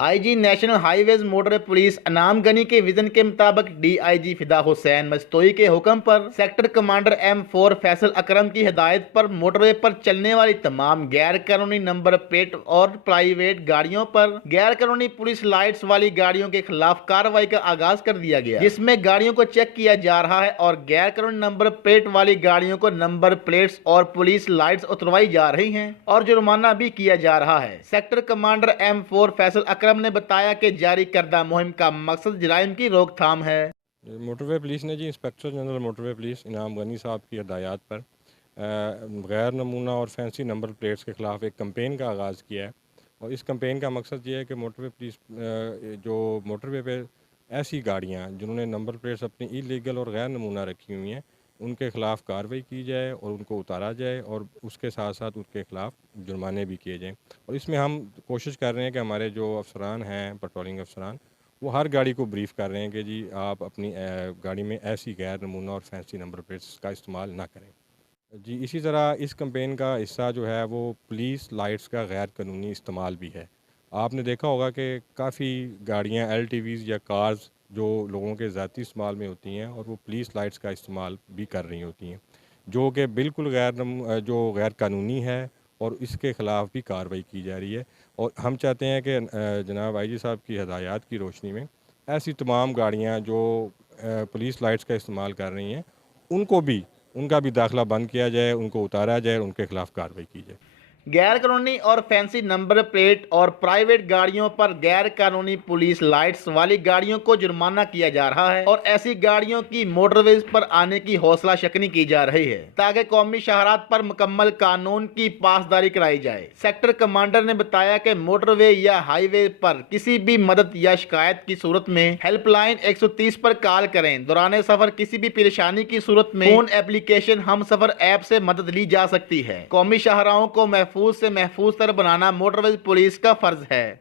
IG national highways motor police अनाम गनी के vision के मुताबिक डीआईजी फिदा हुसैन मस्तोई के हुक्म पर सेक्टर कमांडर M4 फैसल अकरम की हिदायत पर मोटरवे पर चलने वाली तमाम गैर कानूनी नंबर प्लेट और प्राइवेट गाड़ियों पर गैर कानूनी पुलिस लाइट्स वाली गाड़ियों के खिलाफ कार्रवाई का आगाज कर दिया गया, जिसमें गाड़ियों को चेक किया जा रहा है और गैर कानूनी नंबर प्लेट वाली गाड़ियों को नंबर प्लेट्स और पुलिस लाइट्स उतरवाई जा रही हैं और जुर्माना भी किया जा रहा है। सेक्टर कमांडर M4 फैसल अकरम ने बताया कि जारी करदा मुहिम का मकसद जराइम की रोकथाम है। मोटरवे पुलिस ने जी इंस्पेक्टर जनरल मोटरवे पुलिस इनाम गनी साहब की हिदायत पर गैर नमूना और फैंसी नंबर प्लेट्स के ख़िलाफ़ एक कैंपेन का आगाज़ किया है और इस कैंपेन का मकसद ये है कि मोटरवे पुलिस जो मोटरवे पे ऐसी गाड़ियाँ जिन्होंने नंबर प्लेट्स अपनी इलीगल और गैर नमूना रखी हुई हैं उनके ख़िलाफ़ कार्रवाई की जाए और उनको उतारा जाए और उसके साथ साथ उनके ख़िलाफ़ जुर्माने भी किए जाएँ। और इसमें हम कोशिश कर रहे हैं कि हमारे जो अफसरान हैं, पेट्रोलिंग अफसरान, वो हर गाड़ी को ब्रीफ़ कर रहे हैं कि जी आप अपनी गाड़ी में ऐसी गैर नमूना और फैंसी नंबर प्लेट्स का इस्तेमाल ना करें। जी इसी तरह इस कैंपेन का हिस्सा जो है वो पुलिस लाइट्स का गैर कानूनी इस्तेमाल भी है। आपने देखा होगा कि काफ़ी गाड़ियाँ LTVs या कार्स जो लोगों के ज़ाती इस्तेमाल में होती हैं और वो पुलिस लाइट्स का इस्तेमाल भी कर रही होती हैं, जो कि बिल्कुल जो गैर कानूनी है और इसके ख़िलाफ़ भी कार्रवाई की जा रही है। और हम चाहते हैं कि जनाब IG साहब की हदायत की रोशनी में ऐसी तमाम गाड़ियाँ जो पुलिस लाइट्स का इस्तेमाल कर रही हैं उनका भी दाखिला बंद किया जाए, उनको उतारा जाए, उनके खिलाफ कार्रवाई की जाए। गैर कानूनी और फैंसी नंबर प्लेट और प्राइवेट गाड़ियों पर गैर कानूनी पुलिस लाइट्स वाली गाड़ियों को जुर्माना किया जा रहा है और ऐसी गाड़ियों की मोटरवेज पर आने की हौसला शिकनी की जा रही है ताकि कौमी शहरात पर मुकम्मल कानून की पासदारी कराई जाए। सेक्टर कमांडर ने बताया कि मोटरवे या हाईवे पर किसी भी मदद या शिकायत की सूरत में हेल्पलाइन 130 पर कॉल करें। दौरान सफर किसी भी परेशानी की सूरत में फोन एप्लीकेशन हम सफर ऐप से मदद ली जा सकती है। कौमी शाहराहों को महफूज से महफूज तर बनाना मोटरवेज पुलिस का फर्ज है।